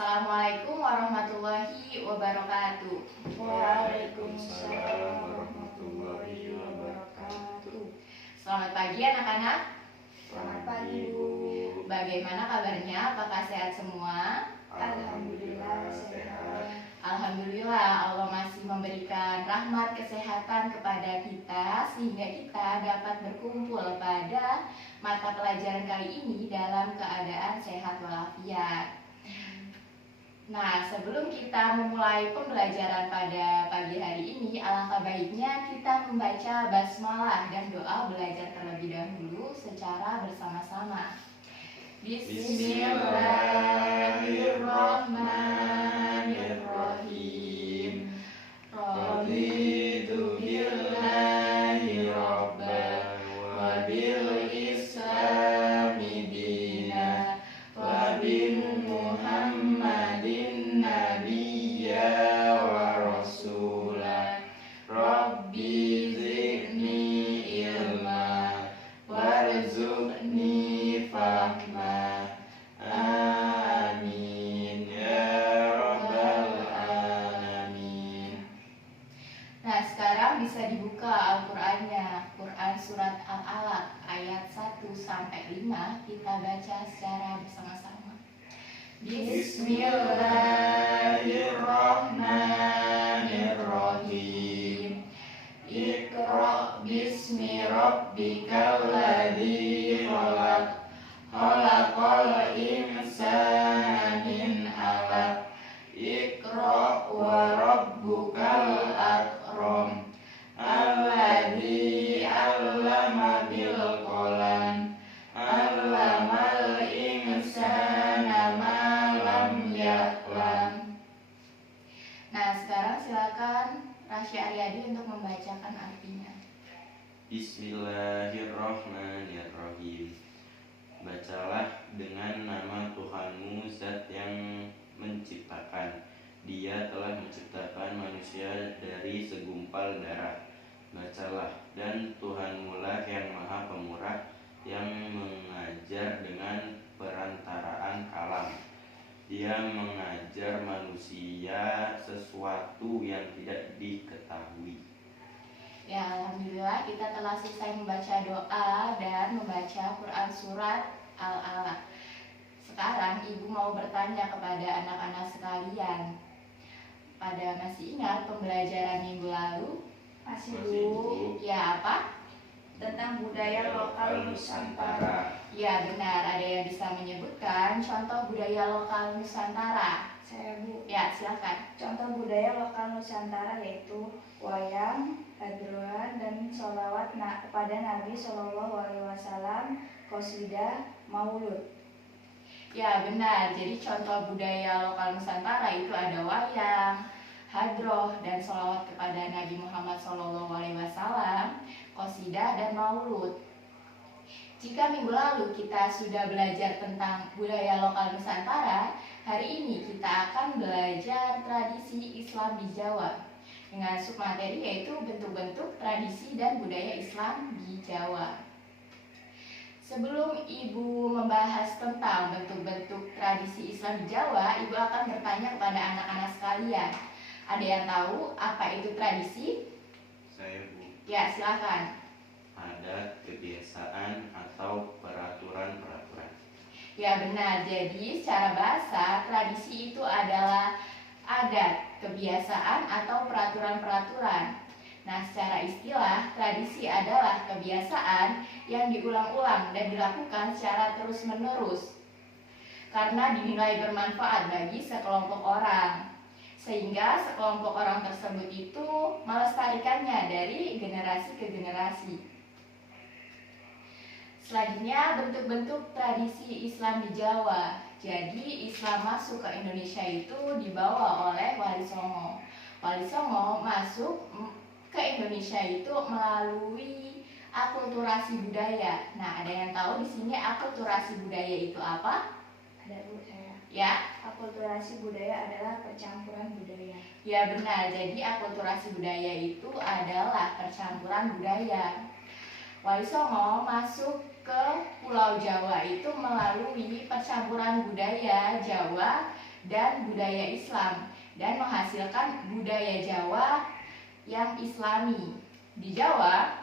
Assalamualaikum warahmatullahi wabarakatuh. Waalaikumsalam warahmatullahi wabarakatuh. Selamat pagi anak-anak. Selamat pagi Bu. Bagaimana kabarnya? Apakah sehat semua? Alhamdulillah sehat. Alhamdulillah Allah masih memberikan rahmat kesehatan kepada kita sehingga kita dapat berkumpul pada mata pelajaran kali ini dalam keadaan sehat walafiat. Nah, sebelum kita memulai pembelajaran pada pagi hari ini, alangkah baiknya kita membaca basmalah dan doa belajar terlebih dahulu secara bersama-sama. Bismillahirrahmanirrahim. Raditu billahi rabban wa bil islami dina wa bin Muhammadin nabiyya wa rasulah. Rabbi zidni ilma warzuqni fahma. Amin ya rabbal alamin. Nah, sekarang bisa dibuka Al-Qur'annya. Quran surat Al-Alaq ayat 1 sampai 5 kita baca secara bersama-sama. Bismillahirrahmanirrahim. Iqra bismi rabbikal ladzi khalaq. Khalaqal insana min 'alaq. Iqra wa rabbukal akram. Alladzi 'allama bil qalam. 'Allamal insana ma lam ya'lam. Nah, sekarang silakan Rasya Aryadi untuk membacakan artinya. Bismillahirrahmanirrahim. Bacalah dengan nama Tuhanmu, Zat yang menciptakan. Dia telah menciptakan manusia dari segumpal darah. Bacalah, dan Tuhanmu lah yang Maha Pemurah, yang mengajar dengan perantaraan kalam. Dia mengajar manusia sesuatu yang tidak diketahui. Ya, alhamdulillah kita telah selesai membaca doa dan membaca Quran surat Al-Alaq. Sekarang ibu mau bertanya kepada anak-anak sekalian. Pada masih ingat pembelajaran minggu lalu? Masih Masih, Bu. Bu. Ya, apa? Tentang budaya lokal Nusantara. Ya, benar. Ada yang bisa menyebutkan contoh budaya lokal Nusantara? Saya Bu. Ya, silakan. Contoh budaya lokal Nusantara yaitu wayang, hadroan, dan sholawat kepada Nabi SAW, qasidah, maulud. Ya, benar. Jadi contoh budaya lokal Nusantara itu ada wayang, hadroh, dan sholawat kepada Nabi Muhammad SAW, qasidah, dan maulud. Jika minggu lalu kita sudah belajar tentang budaya lokal Nusantara, hari ini kita akan belajar tradisi Islam di Jawa dengan submateri yaitu bentuk-bentuk tradisi dan budaya Islam di Jawa. Sebelum ibu membahas tentang bentuk-bentuk tradisi Islam di Jawa, ibu akan bertanya kepada anak-anak sekalian. Ada yang tahu apa itu tradisi? Saya, Bu. Ya, silakan. Adat, kebiasaan, atau peraturan-peraturan. Ya, benar. Jadi secara bahasa, tradisi itu adalah adat, kebiasaan, atau peraturan-peraturan. Nah, secara istilah, tradisi adalah kebiasaan yang diulang-ulang dan dilakukan secara terus-menerus karena dinilai bermanfaat bagi sekelompok orang, sehingga sekelompok orang tersebut itu melestarikannya dari generasi ke generasi. Selanjutnya, bentuk-bentuk tradisi Islam di Jawa. Jadi, Islam masuk ke Indonesia itu dibawa oleh Wali Songo. Wali Songo masuk ke Indonesia itu melalui akulturasi budaya. Nah, ada yang tahu di sini akulturasi budaya itu apa? Ada Bu saya. Ya, Akulturasi budaya adalah percampuran budaya. ya benar. Jadi akulturasi budaya itu adalah percampuran budaya. Wali Songo masuk ke Pulau Jawa itu melalui percampuran budaya Jawa dan budaya Islam dan menghasilkan budaya Jawa yang Islami. Di Jawa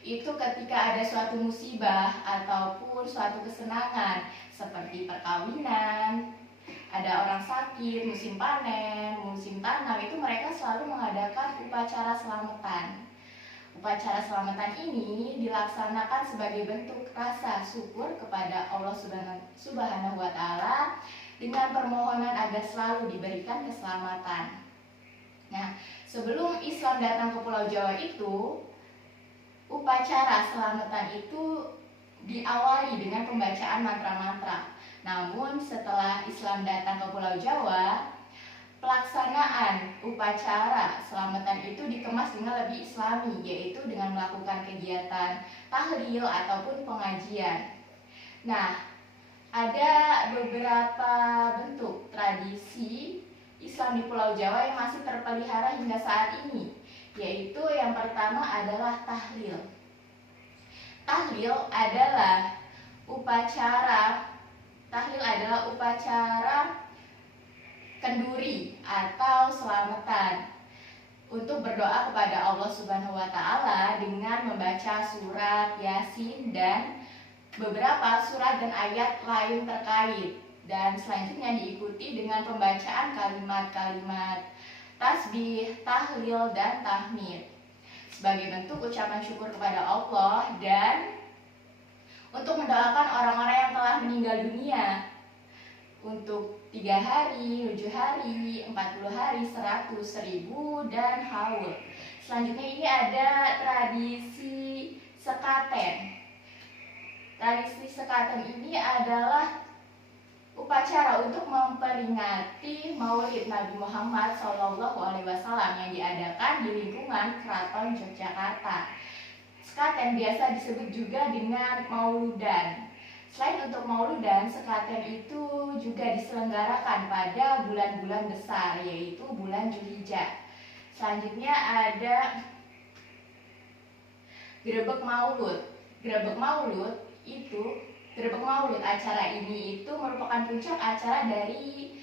itu ketika ada suatu musibah ataupun suatu kesenangan seperti perkawinan, ada orang sakit, musim panen, musim tanam, itu mereka selalu mengadakan upacara selamatan. Upacara selamatan ini dilaksanakan sebagai bentuk rasa syukur kepada Allah Subhanahu wa Ta'ala dengan permohonan agar selalu diberikan keselamatan. Nah, sebelum Islam datang ke Pulau Jawa itu, upacara selamatan itu diawali dengan pembacaan mantra-mantra. Namun setelah Islam datang ke Pulau Jawa, pelaksanaan upacara selamatan itu dikemas dengan lebih Islami, yaitu dengan melakukan kegiatan tahlil ataupun pengajian. Nah, ada beberapa bentuk tradisi Islam di Pulau Jawa yang masih terpelihara hingga saat ini, yaitu yang pertama adalah tahlil. Tahlil adalah upacara kenduri atau selamatan untuk berdoa kepada Allah Subhanahu wa Ta'ala dengan membaca surat Yasin dan beberapa surat dan ayat lain terkait, dan selanjutnya diikuti dengan pembacaan kalimat-kalimat tasbih, tahlil, dan tahmid sebagai bentuk ucapan syukur kepada Allah dan untuk mendoakan orang-orang yang telah meninggal dunia untuk 3 hari, 7 hari, 40 hari, 100, 1000, dan haul. Selanjutnya ini ada tradisi sekaten. Tradisi sekaten ini adalah upacara untuk memperingati Maulid Nabi Muhammad SAW yang diadakan di lingkungan Keraton Yogyakarta. Sekaten biasa disebut juga dengan mauludan. Selain untuk mauludan, sekaten itu juga diselenggarakan pada bulan-bulan besar, yaitu bulan Zulhijjah. Selanjutnya ada Grebek Maulud. Grebek Maulud acara ini itu merupakan puncak acara dari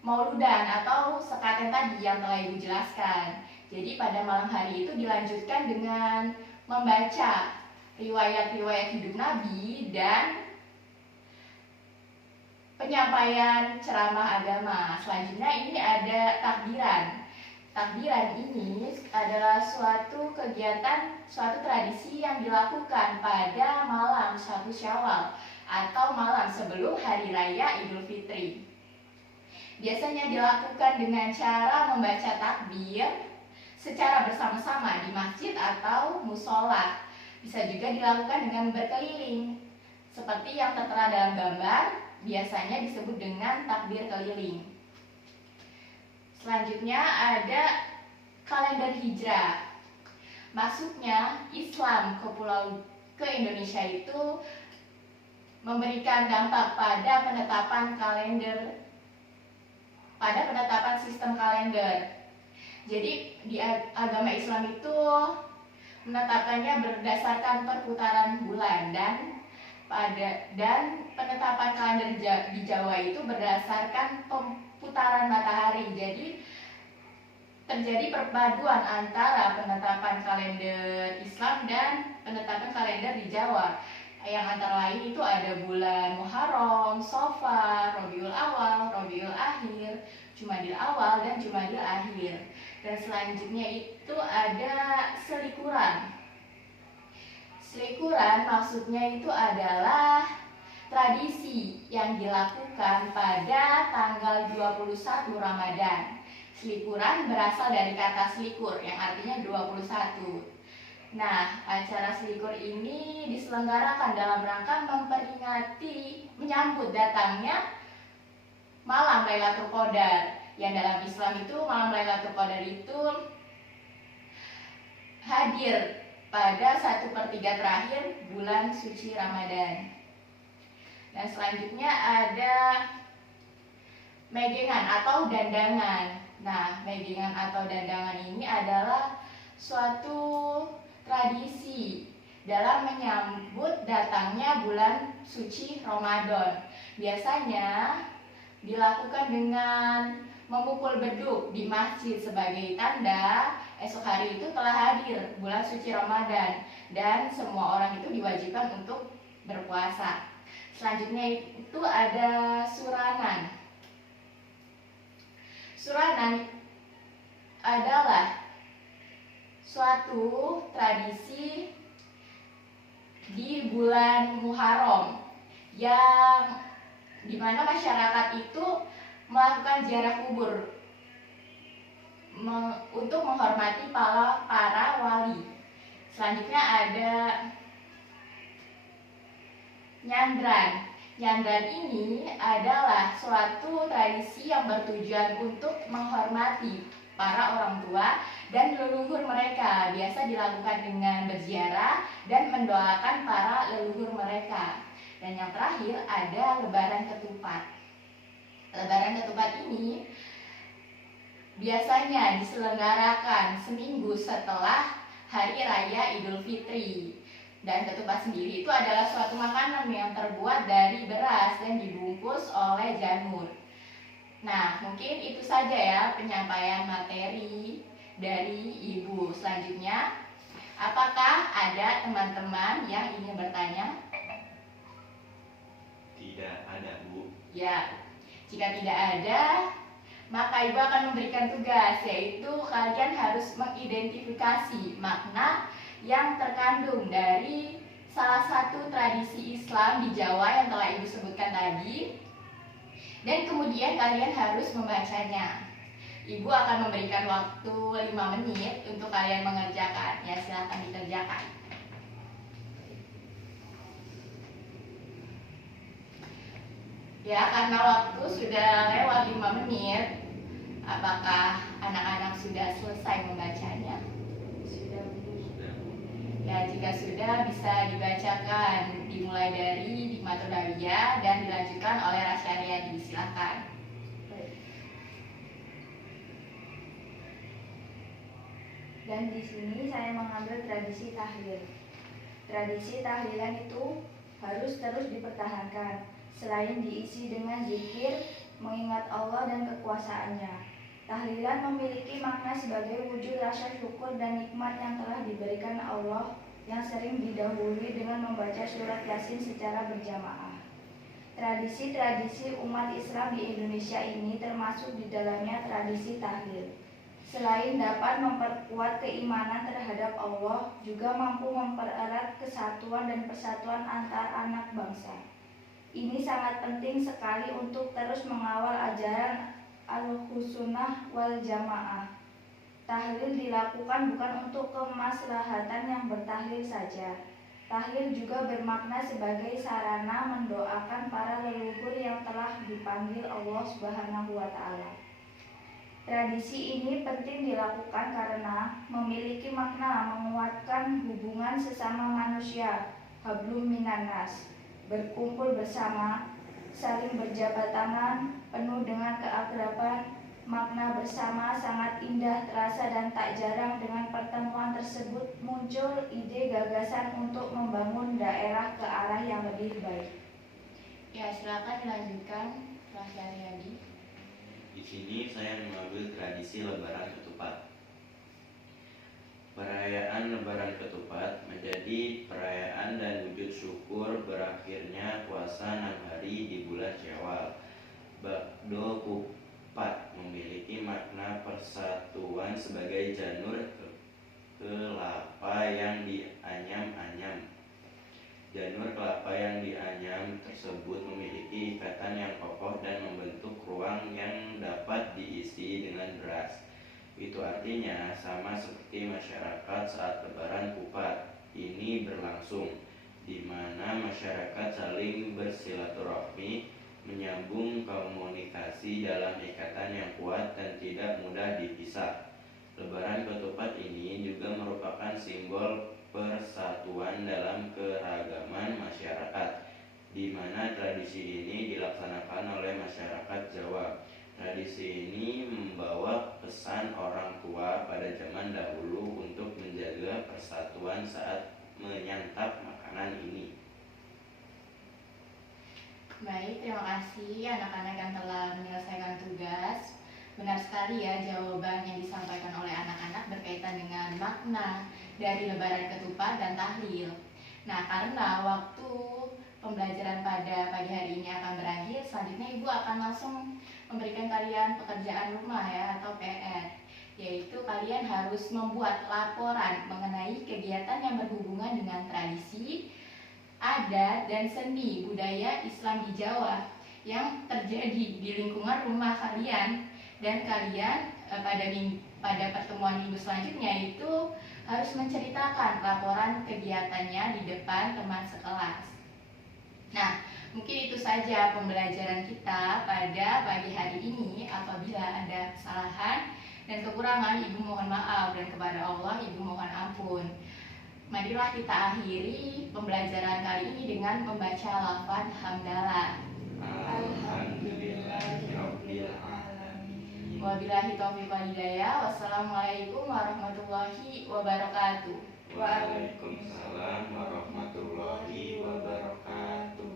mauludan atau sekaten tadi yang telah Ibu jelaskan. Jadi pada malam hari itu dilanjutkan dengan membaca riwayat-riwayat hidup Nabi dan penyampaian ceramah agama. Selanjutnya ini ada takbiran. Takbiran ini adalah suatu kegiatan, suatu tradisi yang dilakukan pada malam 1 Syawal atau malam sebelum Hari Raya Idul Fitri. Biasanya dilakukan dengan cara membaca takbir secara bersama-sama di masjid atau musola. Bisa juga dilakukan dengan berkeliling, seperti yang tertera dalam gambar, biasanya disebut dengan takbir keliling. Selanjutnya ada kalender hijrah. Maksudnya Islam ke Indonesia itu memberikan dampak pada penetapan sistem kalender. Jadi di agama Islam itu menetapkannya berdasarkan perputaran bulan dan penetapan kalender di Jawa itu berdasarkan putaran matahari. Jadi terjadi perpaduan antara penetapan kalender Islam dan penetapan kalender di Jawa, yang antara lain itu ada bulan Muharram, Safar, Rabiul Awal, Rabiul Akhir, Jumadil Awal, dan Jumadil Akhir. Dan selanjutnya itu ada selikuran. Selikuran maksudnya itu adalah tradisi yang dilakukan pada tanggal 21 Ramadan. Selikuran berasal dari kata selikur yang artinya 21. Nah, acara selikur ini diselenggarakan dalam rangka menyambut datangnya malam Lailatul Qadar. Yang dalam Islam itu malam Lailatul Qadar itu hadir pada 1/3 terakhir bulan suci Ramadan. Dan selanjutnya ada megengan atau dandangan. Nah, megengan atau dandangan ini adalah suatu tradisi dalam menyambut datangnya bulan suci Ramadan. Biasanya dilakukan dengan memukul beduk di masjid sebagai tanda esok hari itu telah hadir bulan suci Ramadan dan semua orang itu diwajibkan untuk berpuasa. Selanjutnya itu ada suranan. Suranan adalah suatu tradisi di bulan Muharram yang dimana masyarakat itu melakukan ziarah kubur untuk menghormati para wali. Selanjutnya ada nyandran. Nyandran ini adalah suatu tradisi yang bertujuan untuk menghormati para orang tua dan leluhur mereka. Biasa dilakukan dengan berziarah dan mendoakan para leluhur mereka. Dan yang terakhir ada lebaran ketupat. Lebaran ketupat ini biasanya diselenggarakan seminggu setelah Hari Raya Idul Fitri. Dan ketupat sendiri itu adalah suatu makanan yang terbuat dari beras dan dibungkus oleh janur. Nah, mungkin itu saja ya penyampaian materi dari Ibu. Selanjutnya, apakah ada teman-teman yang ingin bertanya? Tidak ada, Bu. Ya, jika tidak ada, maka Ibu akan memberikan tugas, yaitu kalian harus mengidentifikasi makna yang terkandung dari salah satu tradisi Islam di Jawa yang telah Ibu sebutkan tadi. Dan kemudian kalian harus membacanya. Ibu akan memberikan waktu 5 menit untuk kalian mengerjakan. Ya, silakan dikerjakan. Ya, karena waktu sudah lewat 5 menit, apakah anak-anak sudah selesai membacanya? Sudah, Bu. Ya, jika sudah bisa dibacakan dimulai dari Hikmatul Dawiyah dan dilanjutkan oleh Rasya Riyadi. Silakan. Baik. Dan di sini saya mengambil tradisi tahlil. Tradisi tahlilan itu harus terus dipertahankan. Selain diisi dengan zikir, mengingat Allah dan kekuasaannya. Tahlilan memiliki makna sebagai wujud rasa syukur dan nikmat yang telah diberikan Allah yang sering didahului dengan membaca surat Yasin secara berjamaah. Tradisi-tradisi umat Islam di Indonesia ini termasuk di dalamnya tradisi tahlil. Selain dapat memperkuat keimanan terhadap Allah, juga mampu mempererat kesatuan dan persatuan antar anak bangsa. Ini sangat penting sekali untuk terus mengawal ajaran Ahlussunnah wal Jamaah. Tahlil dilakukan bukan untuk kemaslahatan yang bertahlil saja. Tahlil juga bermakna sebagai sarana mendoakan para leluhur yang telah dipanggil Allah Subhanahu wa Ta'ala. Tradisi ini penting dilakukan karena memiliki makna menguatkan hubungan sesama manusia, hablum minan nas, berkumpul bersama, saling berjabat tangan, penuh dengan keakraban. Makna bersama sangat indah terasa dan tak jarang dengan pertemuan tersebut muncul ide gagasan untuk membangun daerah ke arah yang lebih baik. Ya, silakan dilanjutkan, Rasya Riyadi. Di sini saya mengambil tradisi Lebaran Ketupat. Perayaan Lebaran Ketupat menjadi perayaan dan wujud syukur berakhirnya puasa 6 hari di bulan Syawal. Bakdo kupat memiliki makna persatuan sebagai janur kelapa yang dianyam-anyam. Janur kelapa yang dianyam tersebut memiliki ikatan yang kokoh dan membentuk ruang yang dapat diisi dengan beras. Itu artinya sama seperti masyarakat saat Lebaran kupat ini berlangsung, di mana masyarakat saling bersilaturahmi, menyambung komunikasi dalam ikatan yang kuat dan tidak mudah dipisah. Lebaran ketupat ini juga merupakan simbol persatuan dalam keragaman masyarakat, di mana tradisi ini dilaksanakan oleh masyarakat Jawa. Tradisi ini membawa pesan orang tua pada zaman dahulu untuk menjaga persatuan saat menyantap makanan ini. Baik, terima kasih anak-anak yang telah menyelesaikan tugas. Benar sekali ya jawaban yang disampaikan oleh anak-anak berkaitan dengan makna dari lebaran ketupat dan tahlil. Nah, karena waktu pembelajaran pada pagi hari ini akan berakhir, selanjutnya Ibu akan langsung memberikan kalian pekerjaan rumah ya atau PR, yaitu kalian harus membuat laporan mengenai kegiatan yang berhubungan dengan tradisi, adat, dan seni budaya Islam di Jawa yang terjadi di lingkungan rumah kalian, dan kalian pada pertemuan minggu selanjutnya itu harus menceritakan laporan kegiatannya di depan teman sekelas. Nah, mungkin itu saja pembelajaran kita pada pagi hari ini. Apabila ada kesalahan dan kekurangan, Ibu mohon maaf, dan kepada Allah Ibu mohon ampun. Marilah kita akhiri pembelajaran kali ini dengan membaca lafaz hamdalah. Alhamdulillahirabbil alamin. Wabillahi taufiq wal hidayah. Wassalamualaikum warahmatullahi wabarakatuh. Waalaikumsalam